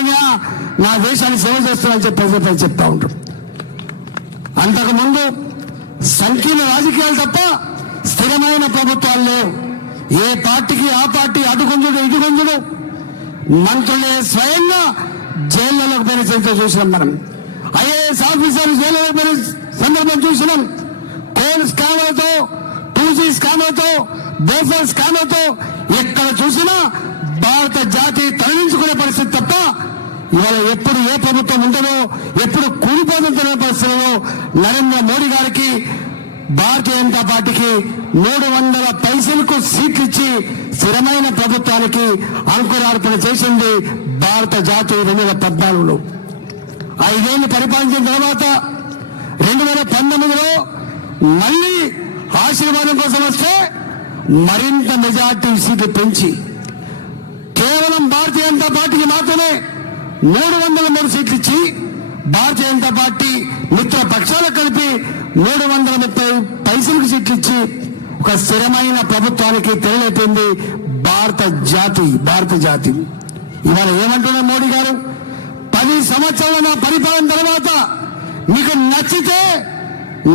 రూపాయలైనా నా దేశాన్ని సేవ చేస్తానని చెప్పి ప్రజలపై చెప్తా ఉంటారు. అంతకుముందు సంకీర్ణ రాజకీయాలు తప్ప స్థిరమైన ప్రభుత్వాలు లేవు. ఏ పార్టీకి ఆ పార్టీ అటుగుంజుడు ఇటుగుంజుడు, మంత్రులే స్వయంగా జైళ్లలోకి పోయిన చరిత్ర చూసినాం. మనం ఐఏఎస్ ఆఫీసర్లు జైల్లోకి పోయిన సందర్భం చూసినాం. కోల్ స్కామ్లతో, 2G స్కామ్లతో, బోఫర్ స్కామ్లతో ఎక్కడ చూసినా భారత జాతి తరలించుకునే పరిస్థితి తప్ప ఇవాళ ఎప్పుడు ఏ ప్రభుత్వం ఉంటుందో, ఎప్పుడు కూలిపోతున్న పరిస్థితుల్లో నరేంద్ర మోడీ గారికి, భారతీయ జనతా పార్టీకి 300 పైసలకు సీట్లు ఇచ్చి స్థిరమైన ప్రభుత్వానికి అంకురార్పణ చేసింది భారత జాతి 2014లో. 5 ఏళ్లు పరిపాలించిన తర్వాత 2019లో మళ్లీ ఆశీర్వాదం కోసం వస్తే మరింత మెజార్టీ సీట్లు పెంచి కేవలం భారతీయ జనతా పార్టీకి మాత్రమే 303 సీట్లు ఇచ్చి భారతీయ జనతా పార్టీ మిత్ర పక్షాలకు కలిపి 330 పైసలకు సీట్లు ఇచ్చి ఒక స్థిరమైన ప్రభుత్వానికి తెరలేపింది భారత జాతి. ఇవాళ ఏమంటున్నారు మోడీ గారు? 10 సంవత్సరాల నా పరిపాలన తర్వాత మీకు నచ్చితే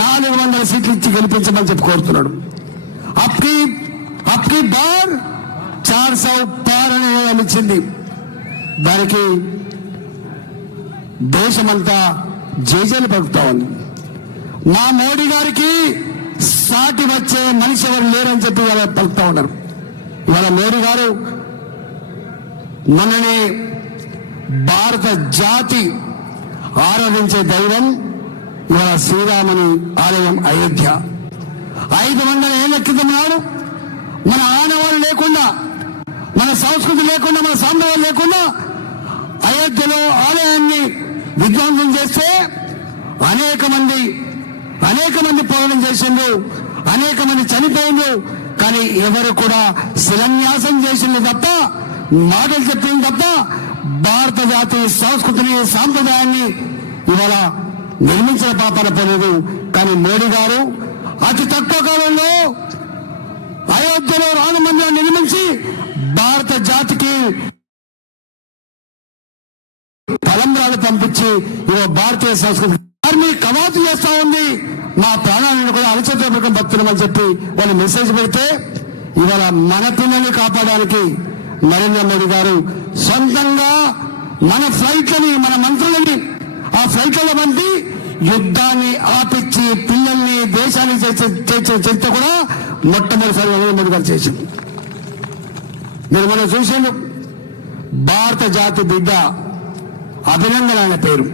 400 సీట్లు ఇచ్చి గెలిపించమని చెప్పి కోరుతున్నాడు. అప్కి బార్ 400 పార్ అని ఇచ్చింది. దానికి దేశమంతా జేజేలు పలుకుతా ఉంది. మా మోడీ గారికి సాటి వచ్చే మనిషి ఎవరు లేరని చెప్పి ఇవాళ పలుకుతా ఉన్నారు. ఇవాళ మోడీ గారు మనని భారత జాతి ఆరాధించే దైవం ఇవాళ శ్రీరాముని ఆలయం అయోధ్య. 500 ఏళ్ల క్రితం నాడు మన ఆనవాళ్ళు లేకుండా, మన సంస్కృతి లేకుండా, మన సాంప్రదాయాలు లేకుండా అయోధ్యలో ఆలయాన్ని విధ్వంసం చేస్తే అనేక మంది పోరాటం చేసిండ్రు, అనేక మంది చనిపోయిండ్రు. కానీ ఎవరు కూడా శిలాన్యాసం చేసింది తప్ప, మాటలు చెప్పింది తప్ప భారత జాతి సంస్కృతిని, సాంప్రదాయాన్ని ఇవాళ నిర్మించిన పాపన పోలేదు. కానీ మోడీ గారు అతి తక్కువ కాలంలో అయోధ్యలో రామ మందిరం నిర్మించి భారత జాతికి తలంబ్రాలు పంపించి ఇవాళ భారతీయ సంస్కృతి ఆర్మీ కవాతు చేస్తా ఉంది. మా ప్రాణాలను కూడా అరచేతులపకం బతున్నామని చెప్పి వాళ్ళు మెసేజ్ పెడితే ఇవాళ మన పిల్లల్ని కాపాడడానికి నరేంద్ర మోడీ గారు సొంతంగా మన ఫ్లైట్లని, మన మంత్రులని ఆ ఫ్లైట్లలో మంది యుద్ధాన్ని ఆపించి పిల్లల్ని దేశాన్ని చేసే చరిత్ర కూడా మొట్టమొదటిసారి నరేంద్ర మోడీ గారు చేసింది. మీరు మనం చూసాను. భారత జాతి బిడ్డ అభినందన ఆయన పేరు.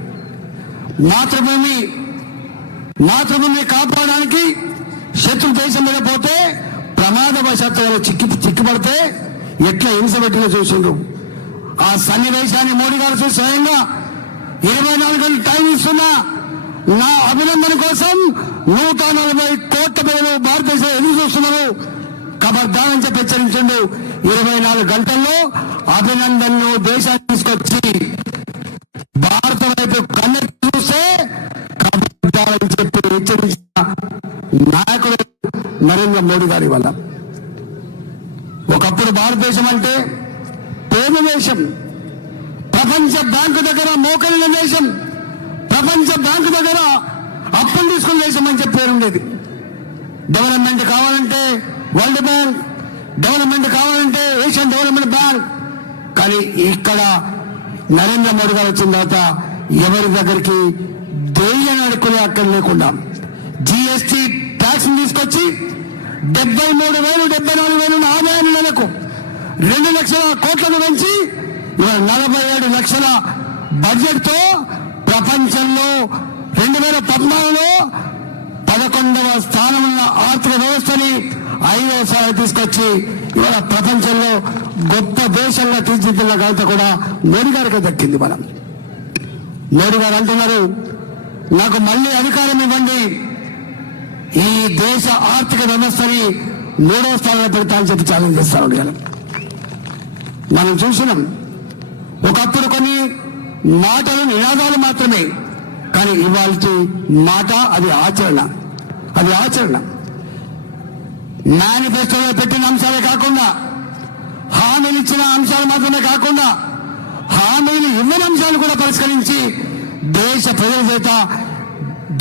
మాతృభూమి కాపాడడానికి శత్రు దేశం మీద పోతే ప్రమాదవశాత్తు వాళ్ళు చిక్కుపడితే ఎట్లా హింస పెట్టినా చూసిండ్రు. ఆ సన్నివేశాన్ని మోడీ గారు చూసి స్వయంగా 24 గంటలు టైం ఇస్తున్నా, నా అభినందన కోసం 140 కోట్ల ప్రజలు భారతదేశంలో ఎదురు చూస్తున్నారు, ఖబర్దారని చెప్పి హెచ్చరించండు. 24 గంటల్లో అభినందన్ను దేశాన్ని తీసుకొచ్చి భారత వైపు కన్నెత్తి చూస్తే ఖబర్దారని చెప్పి హెచ్చరించిన నాయకుడు నరేంద్ర మోడీ గారి వల్ల. ఒకప్పుడు భారతదేశం అంటే పేద దేశం, ప్రపంచ బ్యాంకు దగ్గర మోకరిన దేశం, ప్రపంచ బ్యాంకు దగ్గర అప్పులు తీసుకున్న దేశం అని చెప్పి పేరుండేది. డెవలప్మెంట్ కావాలంటే వరల్డ్ బ్యాంక్, డెవలప్మెంట్ కావాలంటే ఏషియన్ డెవలప్మెంట్ బ్యాంక్. కానీ ఇక్కడ నరేంద్ర మోడీ గారు వచ్చిన తర్వాత ఎవరి దగ్గరికి దేయ్యని అడుక్కునే అక్కడ లేకుండా జిఎస్టీ ట్యాక్స్ తీసుకొచ్చి 73,000-74,000 ఆదాయాన్ని నెలకు 2 లక్షల కోట్లను పెంచి ఇవాళ 47 లక్షల బడ్జెట్ తో ప్రపంచంలో 2014లో 11వ స్థానం ఉన్న ఆర్థిక వ్యవస్థని 5వ స్థానం తీసుకొచ్చి ఇవాళ ప్రపంచంలో గొప్ప దేశంగా తీర్చిదిద్దిన ఘనత కూడా మోడీ గారికి దక్కింది. మోడీ గారు అంటున్నారు, నాకు మళ్ళీ అధికారం ఇవ్వండి, ఈ దేశ ఆర్థిక వ్యవస్థని 3వ స్థానంలో పెడతా అని చెప్పి ఛాలెంజ్ చేస్తాను. మనం చూసినాం, ఒకప్పుడు కొన్ని మాటలు నినాదాలు మాత్రమే, కానీ ఇవాళ మాట అది ఆచరణ. మేనిఫెస్టోలో పెట్టిన అంశాలే కాకుండా, హామీలు ఇచ్చిన అంశాలు మాత్రమే కాకుండా హామీలు ఇవ్వని అంశాలు కూడా పరిష్కరించి దేశ ప్రజల చేత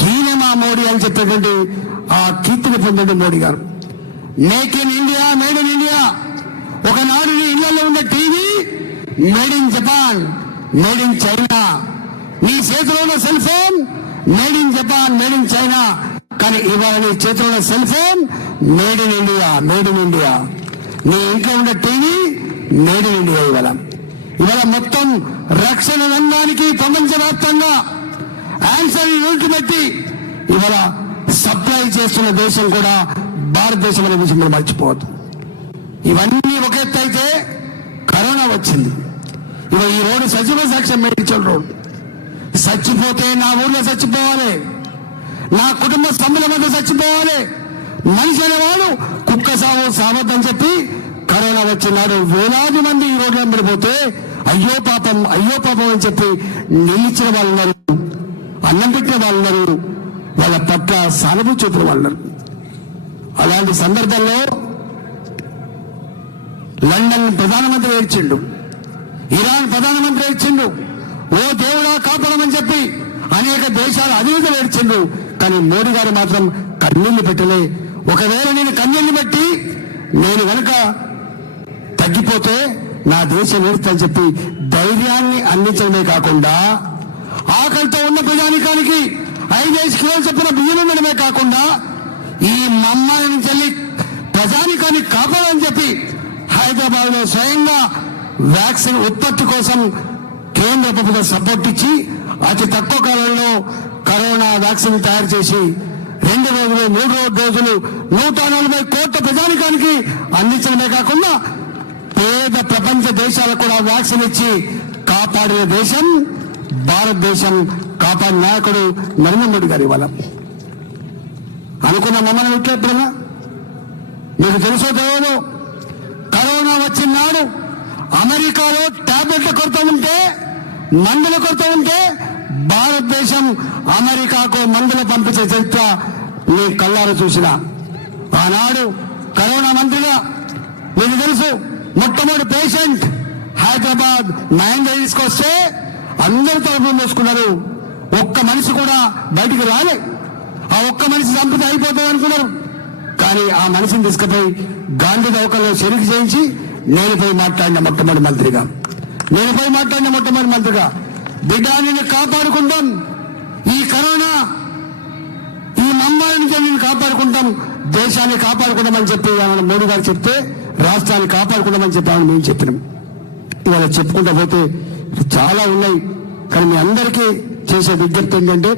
గీనమా మోడీ అని చెప్పేటువంటి ఆ కీర్తిని పొందండి మోడీ గారు. Make in India, made in India. ఒకనాడు నీ ఇళ్లలో ఉన్న TV made in Japan, made in China. నీ చేతిలో ఉన్న cell phone made in Japan, made in China. కానీ ఇవాళ నీ చేతిలో ఉన్న cell phone made in India, made in India. నీ ఇంట్లో ఉన్న టీవీ మేడ్ ఇన్ ఇండియా. ఇవాళ మొత్తం రక్షణ రంగానికి ప్రపంచవ్యాప్తంగా ఆన్సర్ యూనిట్ పెట్టి ఇవాళ సప్లై చేస్తున్న దేశం కూడా భారతదేశం అనే విషయం మీరు మర్చిపోవద్దు. ఇవన్నీ ఒక ఎత్తు అయితే కరోనా వచ్చింది. ఇవాళ ఈ రోడ్డు సజీవ సాక్ష్యం మేడ్చల్ రోడ్. చచ్చిపోతే నా ఊర్లో చచ్చిపోవాలి, నా కుటుంబ సభ్యుల మధ్య చచ్చిపోవాలి. మనిషి అనేవాడు కుక్క సాగు సావద్దని చెప్పి కరోనా వచ్చినాడు వేలాది మంది ఈ రోడ్లు పడిపోతే అయ్యో పాపం అని చెప్పి నిలిచిన వాళ్ళు ఉన్నారు, అన్నం పెట్టిన వాళ్ళు ఉన్నారు, వాళ్ళ పట్ల సానుభూతి చూపిన వాళ్ళు ఉన్నారు. అలాంటి సందర్భంలో లండన్ ప్రధానమంత్రి ఏడ్చిండు, ఇరాన్ ప్రధానమంత్రి ఏడ్చిండు, ఓ దేవుడా కాపాడమని చెప్పి అనేక దేశాల అధినేతలు ఏడ్చిండు. కానీ మోడీ గారు మాత్రం కన్నీళ్లు పెట్టలే. ఒకవేళ నేను కన్నీళ్లు పెట్టి నేను కనుక తగ్గిపోతే నా దేశం ఏడుస్తని చెప్పి ధైర్యాన్ని అందించడమే కాకుండా ఆకలితో ఉన్న ప్రజానికానికి 5 కిలోలు చెప్పిన బియ్యం ఇవ్వడమే కాకుండా ఈ మమ్మాయి నుంచి వెళ్ళి ప్రజానికాన్ని కాపాడని చెప్పి హైదరాబాద్ లో స్వయంగా వ్యాక్సిన్ ఉత్పత్తి కోసం కేంద్ర ప్రభుత్వం సపోర్ట్ ఇచ్చి అతి తక్కువ కాలంలో కరోనా వ్యాక్సిన్ తయారు చేసి 2 రోజులు 3 రోజులు 140 కోట్ల ప్రజానికానికి అందించడమే కాకుండా పేద ప్రపంచ దేశాలకు కూడా వ్యాక్సిన్ ఇచ్చి కాపాడిన దేశం భారతదేశం. కాపాడిన నాయకుడు నరేంద్ర మోడీ గారు. ఇవాళ అనుకున్న మమ్మల్ని ఇట్లా ఎప్పుడన్నా మీకు తెలుసో తెలియదు, కరోనా వచ్చినాడు అమెరికాలో టాబ్లెట్ల కొరత ఉంటే, మందుల కొరత ఉంటే భారతదేశం అమెరికాకు మందులు పంపించే చరిత్ర నేను కళ్ళారు చూసిన. ఆనాడు కరోనా మంత్రిగా మీకు తెలుసు, మొట్టమొదటి పేషెంట్ హైదరాబాద్ మహేంద్ర తీసుకొస్తే అందరూ తరఫున మోసుకున్నారు. ఒక్క మనిషి కూడా బయటికి రాలే. ఆ ఒక్క మనిషి చంపితే అయిపోతుంది అనుకున్నారు. కానీ ఆ మనిషిని తీసుకుపోయి గాంధీ దవాఖానలో చెరుకు చేయించి నేను పోయి మాట్లాడిన మొట్టమొదటి మంత్రిగా, బిడ్డాన్ని కాపాడుకుంటాం, ఈ కరోనా ఈ మమ్మారి నుంచి నేను కాపాడుకుంటాం, దేశాన్ని కాపాడుకుంటామని చెప్పి మోడీ గారు చెప్తే రాష్ట్రాన్ని కాపాడుకుంటామని చెప్పామని మేము చెప్పినాం. ఇవాళ చెప్పుకుంటా పోతే చాలా ఉన్నాయి. కానీ మీ అందరికీ చేసే విజ్ఞప్తి ఏంటంటే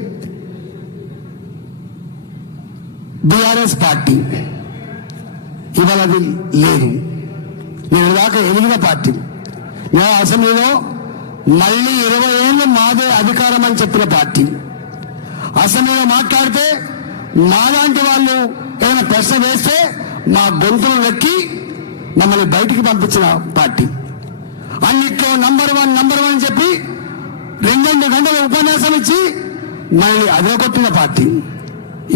బీఆర్ఎస్ పార్టీ ఇవాళ అది లేదు. నేను దాకా ఎదిగిన పార్టీ. నేను అసెంబ్లీలో మళ్ళీ 20 ఏళ్ళు మాదే అధికారం అని చెప్పిన పార్టీ. అసెంబ్లీలో మాట్లాడితే మాలాంటి వాళ్ళు ఏమైనా ప్రశ్న వేస్తే మా గొంతులు నొక్కి మమ్మల్ని బయటికి పంపించిన పార్టీ. అన్నిట్లో నంబర్ వన్ చెప్పి 2 గంటల ఉపన్యాసం ఇచ్చి మనల్ని అదరగొట్టిన పార్టీ.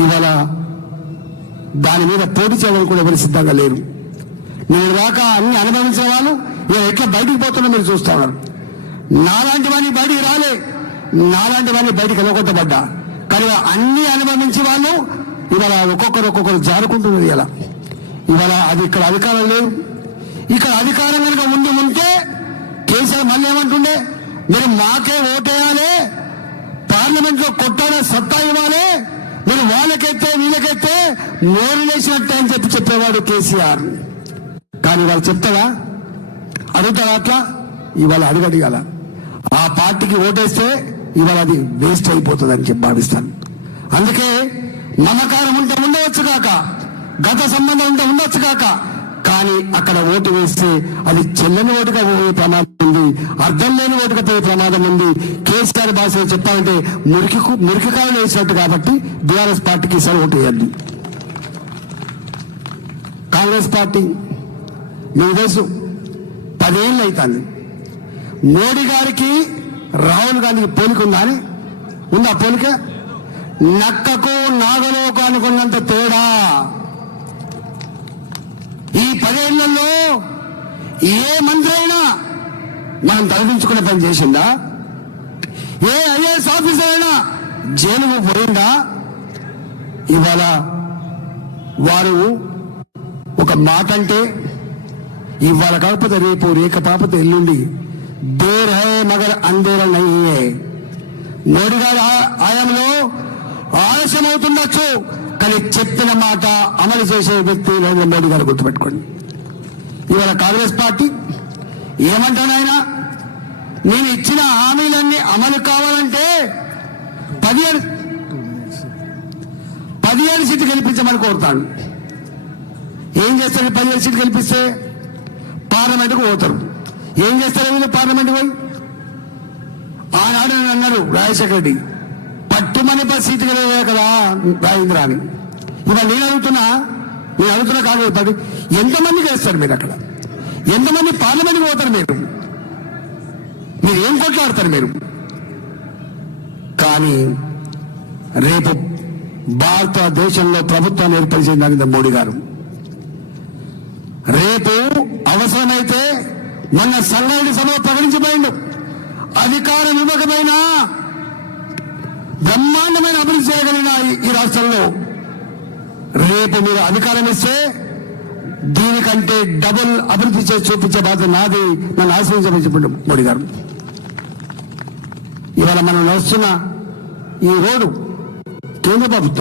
ఇవాళ దాని మీద పోటీ చేయడానికి కూడా ఎవరు సిద్ధంగా లేరు. నేను దాకా అన్ని అనుభవించిన వాళ్ళు నేను ఎట్లా బయటికి పోతున్నా మీరు చూస్తా ఉన్నారు. నాలాంటి వాడిని బయటికి రాలే, నాలాంటి వాడిని బయటికి వెళ్ళగొట్టబడ్డా. కానీ అన్ని అనుభవించి వాళ్ళు ఇవాళ ఒక్కొక్కరు జారుకుంటున్నది. ఇవాళ అది ఇక్కడ అధికారం లేవు. ఇక్కడ అధికారం కనుక ఉంటే కేసీఆర్ మళ్ళీ ఏమంటుండే, మీరు మాకే ఓటేయాలి, పార్లమెంట్ లో కొట్టాలి, సత్తా ఇవ్వాలి, మీరు వాళ్ళకెత్తే వీళ్ళకెత్తే నోరు వేసినట్టే అని చెప్పేవాడు కేసీఆర్. కానీ వాళ్ళు చెప్తారా, అడుగుతారా? అట్లా ఇవాళ అడగల. ఆ పార్టీకి ఓటేస్తే ఇవాళ అది వేస్ట్ అయిపోతుంది అని చెప్పి భావిస్తాను. అందుకే మమకారం ఉంటే ఉండవచ్చు కాక, గత సంబంధం ఉంటే ఉండొచ్చు కాక, కానీ అక్కడ ఓటు వేస్తే అది చెల్లని ఓటుగా పోయే ప్రమాదం ఉంది, అర్థం లేని ఓటుగా పోయే ప్రమాదం ఉంది. కేసీఆర్ భాషలో చెప్పాలంటే మురికికాయలు వేసినట్టు. కాబట్టి బీఆర్ఎస్ పార్టీకి ఈసారి ఓటు వేయండి. కాంగ్రెస్ పార్టీ మీకు తెలుసు 10 ఏళ్ళు అవుతుంది. మోడీ గారికి రాహుల్ గాంధీకి పోలిక ఉందా అని ఉందా? పోలిక నక్కకు నాగలోకు అనుకున్నంత తేడా. ఈ 10 ఏళ్లలో ఏ మంత్రి అయినా మనం తలదించుకునే పని చేసిందా? ఏ ఐఏఎస్ ఆఫీసర్ అయినా జైలుకు పోయిందా? ఇవాళ వారు ఒక మాట అంటే ఇవాళ కాకపోతే రేపు, రేఖ పాపతే ఎల్లుండి దేర్ హై మగర్ అందేర నయ్యే. మోడీ గారి ఆయంలో ఆలస్యం అవుతుండొచ్చు, కానీ చెప్పిన మాట అమలు చేసే వ్యక్తి నరేంద్ర మోడీ గారు, గుర్తుపెట్టుకోండి. ఇవాళ కాంగ్రెస్ పార్టీ ఏమంటానైనా నేను ఇచ్చిన హామీలన్నీ అమలు కావాలంటే 17 సీట్లు గెలిపించమని కోరుతాను. ఏం చేస్తారు? 17 సీట్లు గెలిపిస్తే పార్లమెంటుకు పోతారు. ఏం చేస్తారు వీళ్ళు పార్లమెంట్కి పోయి? ఆనాడు అన్నారు రాజశేఖర రెడ్డి పట్టుమని 10 సీట్లు గెలవే కదా రాజేంద్ర అని. ఇవాళ నేను అడుగుతున్నా కాంగ్రెస్ పార్టీ ఎంతమంది చేస్తారు మీరు? అక్కడ ఎంతమంది పార్లమెంట్కి పోతారు? మీరు ఏం కొట్లాడతారు మీరు? కానీ రేపు భారతదేశంలో ప్రభుత్వాన్ని ఏర్పరిచిన నరేంద్ర మోడీ గారు రేపు అవసరమైతే మొన్న సంగారెడ్డి సభలో ప్రకటించబోయిండు, అధికార విభాగమైన బ్రహ్మాండమైన అభివృద్ధి చేయగలిగిన ఈ రాష్ట్రంలో రేపు మీరు అధికారం ఇస్తే దీనికంటే డబుల్ అభివృద్ధి చేసి చూపించే బాధ్యత నాది, నన్ను ఆశ్రయించమని చెప్పండి మోడీ గారు. ఇవాళ మనం నడుస్తున్న ఈ రోడ్డు కేంద్ర ప్రభుత్వం